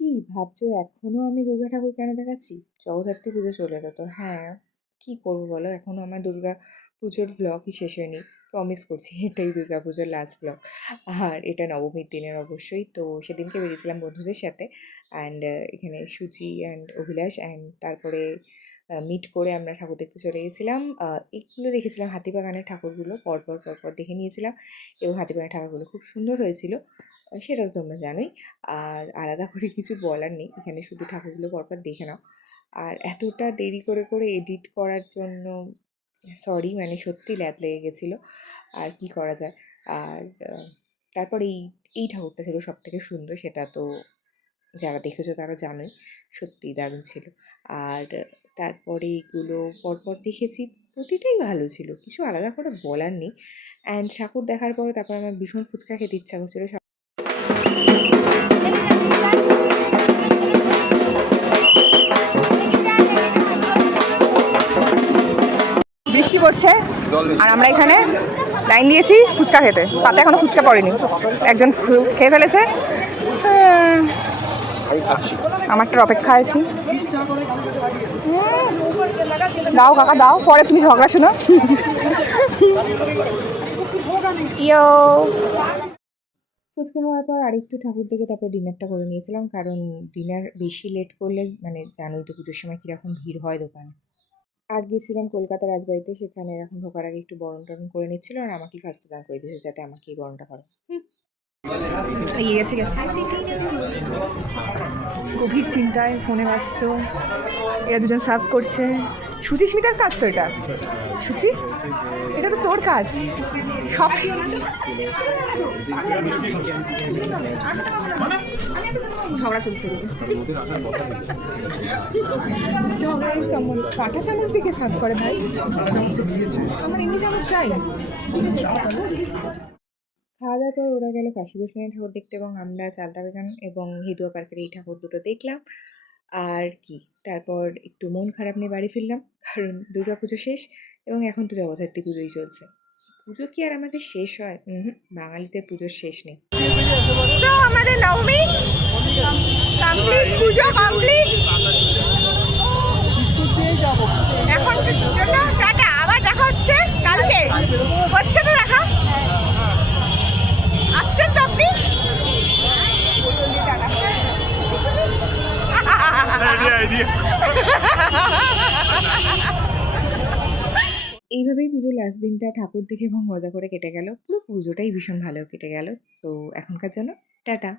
কি ভাবছো এখনো আমি দুর্গা ঠাকুর কেন দেখাচ্ছি? জগদ্ধাত্রী পুজো চলে এলো তো। হ্যাঁ, কি করবো বলো, এখনো আমার দুর্গা পুজোর ভ্লগই শেষ হয়নি। প্রমিস করছি এটাই দুর্গা পুজোর লাস্ট ভ্লগ। আর এটা নবমীর দিনের অবশ্যই। তো সেদিনকে বেরিয়েছিলাম বন্ধুদের সাথে, অ্যান্ড এখানে সুচি অ্যান্ড অভিলাষ অ্যান্ড তারপরে মিট করে আমরা ঠাকুর দেখতে চলে গেছিলাম। এগুলো দেখেছিলাম, হাতিবাগানের ঠাকুরগুলো পরপর পরপর দেখে নিয়েছিলাম, এবং হাতিবাগানের ঠাকুরগুলো খুব সুন্দর হয়েছিল। সেটা তো তোমরা জানোই। আর আলাদা করে কিছু বলার নেই, এখানে শুধু ঠাকুরগুলো পরপর দেখে নাও। আর এতটা দেরি করে করে এডিট করার জন্য সরি, মানে সত্যি ল্যাদ লেগে গেছিলো। আর কি করা যায়। আর তারপর এই ঠাকুরটা ছিল সব থেকে সুন্দর, সেটা তো যারা দেখেছো তারা জানোই, সত্যিই দারুণ ছিল। আর তারপরে এগুলো পরপর দেখেছি, প্রতিটাই ভালো ছিল, কিছু আলাদা করে বলার নেই। অ্যান্ড ঠাকুর দেখার পরে তারপর আমার ভীষণ ফুচকা খেতে ইচ্ছা করছিলো। বৃষ্টি পড়ছে আর আমরা এখানে লাইন দিয়েছি ফুচকা খেতে। পাতে এখনো ফুচকা পড়েনি, একজন খেয়ে ফেলেছে, আমারটার অপেক্ষা আছি। দাও কাকা দাও, পরে তুমি ঝগড়া শোনো। ইয়ো, ফুচকা খাওয়ার পর আরেকটু ঠাকুর দেখে তারপর ডিনারটা করে নিয়েছিলাম, কারণ ডিনার বেশি লেট করলে মানে জানোই তো পুজোর সময় কীরকম ভিড় হয় দোকানে। আর গিয়েছিলাম কলকাতার রাজবাড়িতে, সেখানে এখন ঢোকার আগে একটু বরণ টরণ করে নিচ্ছিলো, আর আমাকেই ফার্স্টে দাঁড় করে দিয়েছে যাতে আমাকেই বরণটা করে। গেছে গেছে গভীর চিন্তায়, ফোনে ব্যস্ত। এরা দুজন সার্ভ করছে। সুচিস্মিতার কাজ তো এটা। সুচি, এটা তো তোর কাজ সব। ঝগড়া চলছে, ঝগড়া কেমন কাঁটা চামচ দিকে সার্ভ করে ভাই? আমার এমনি চামচ চাই। খাওয়া দাওয়ার পর ওরা গেল কাশী বিশ্বনাথ ঠাকুর দেখতে, এবং আমরা চালতা বাগান এবং হিদুয়া পার্কের এই ঠাকুর দুটো দেখলাম। আর কি, তারপর একটু মন খারাপ নিয়ে বাড়ি ফিরলাম, কারণ দুর্গা পুজো শেষ এবং এখন তো জগদ্ধাত্রী পুজোই চলছে। পুজো কি আর আমাদের শেষ হয়? বাঙালিদের পুজোর শেষ নেই। তো আমাদের নবমী কমপ্লিট, পুজো কমপ্লিট। এখন টাটা, আবার দেখা হচ্ছে কালকে। হচ্ছে তো দেখা, আসছেন তো আপনি? এইভাবেই পুজোর লাস্ট দিনটা ঠাকুর দেখে এবং মজা করে কেটে গেল। পুরো পুজোটাই ভীষণ ভালো কেটে গেল। সো এখনকার জন্য টাটা।